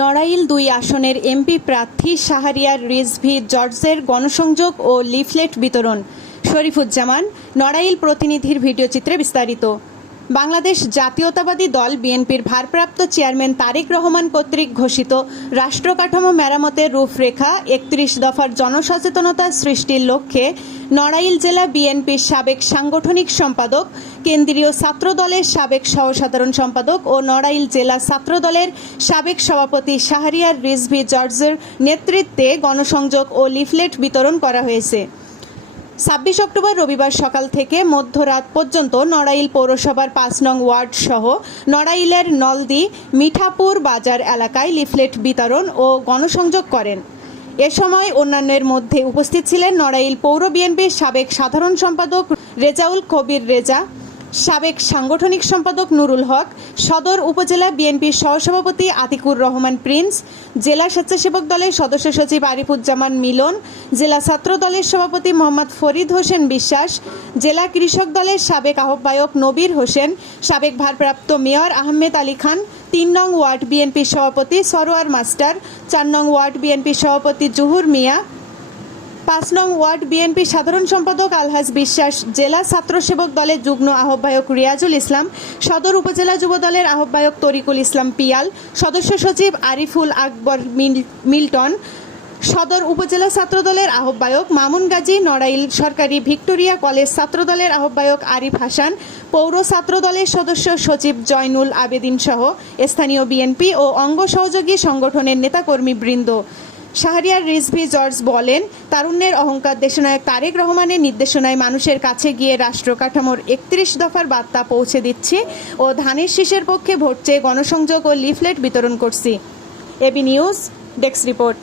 নড়াইল দুই আসনের এমপি প্রার্থী শাহারিয়ার রিজভি জর্জের গণসংযোগ ও লিফলেট বিতরণ। শরীফুজ্জামান, নড়াইল প্রতিনিধির ভিডিও চিত্রে বিস্তারিত। বাংলাদেশ জাতীয়তাবাদী দল বিএনপির ভারপ্রাপ্ত চেয়ারম্যান তারেক রহমান কর্তৃক ঘোষিত রাষ্ট্রকাঠামো মেরামতের রূপরেখা একত্রিশ দফার জনসচেতনতা সৃষ্টির লক্ষ্যে নড়াইল জেলা বিএনপির সাবেক সাংগঠনিক সম্পাদক, কেন্দ্রীয় ছাত্রদলের সাবেক সহসাধারণ সম্পাদক ও নড়াইল জেলা ছাত্রদলের সাবেক সভাপতি শাহরিয়ার রিজভি জর্জের নেতৃত্বে গণসংযোগ ও লিফলেট বিতরণ করা হয়েছে। ছাব্বিশ অক্টোবর রবিবার সকাল থেকে মধ্যরাত পর্যন্ত নড়াইল পৌরসভার পাঁচ নং ওয়ার্ড সহ নড়াইলের নলদি, মিঠাপুর বাজার এলাকায় লিফলেট বিতরণ ও গণসংযোগ করেন। এ সময় অন্যান্যের মধ্যে উপস্থিত ছিলেন নড়াইল পৌর বিএনপির সাবেক সাধারণ সম্পাদক রেজাউল কবির রেজা সাবেক সাংগঠনিক সম্পাদক নুরুল হক, সদর উপজেলা বিএনপির সহসভাপতি আতিকুর রহমান প্রিন্স, জেলা স্বেচ্ছাসেবক দলের সদস্য সচিব আরিফুজ্জামান মিলন, জেলা ছাত্র দলের সভাপতি মোহাম্মদ ফরিদ হোসেন বিশ্বাস, জেলা কৃষক দলের সাবেক আহ্বায়ক নবীর হোসেন, সাবেক ভারপ্রাপ্ত মেয়র আহমেদ আলী খান, তিন নং ওয়ার্ড বিএনপির সভাপতি সরোয়ার মাস্টার, চার নং ওয়ার্ড বিএনপির সভাপতি জুহুর মিয়া পাঁচ নং ওয়ার্ড বিএনপি সাধারণ সম্পাদক আলহাজ বিশ্বাস, জেলা ছাত্র সেবক দলের যুগ্ম আহ্বায়ক রিয়াজুল ইসলাম, সদর উপজেলা যুব দলের আহ্বায়ক তরিকুল ইসলাম পিয়াল, সদস্য সচিব আরিফুল আকবর মিল- মিল্টন, সদর উপজেলা ছাত্রদলের আহ্বায়ক মামুন গাজী নড়াইল সরকারি ভিক্টোরিয়া কলেজ ছাত্রদলের আহ্বায়ক আরিফ হাসান, পৌর ছাত্রদলের সদস্য সচিব জয়নুল আবেদিন সহ স্থানীয় বিএনপি ও অঙ্গ সহযোগী সংগঠনের নেতাকর্মী বৃন্দ শাহরিয়ার রিজভি জর্জ বলেন, তারুণ্যের অহংকার দেশনায়ক তারেক রহমানের নির্দেশনায় মানুষের কাছে গিয়ে রাষ্ট্র কাঠামোর একত্রিশ দফার বার্তা পৌঁছে দিচ্ছি ও ধানের শীষের পক্ষে ভোট চেয়ে গণসংযোগ ও লিফলেট বিতরণ করছি। AB news, desk report.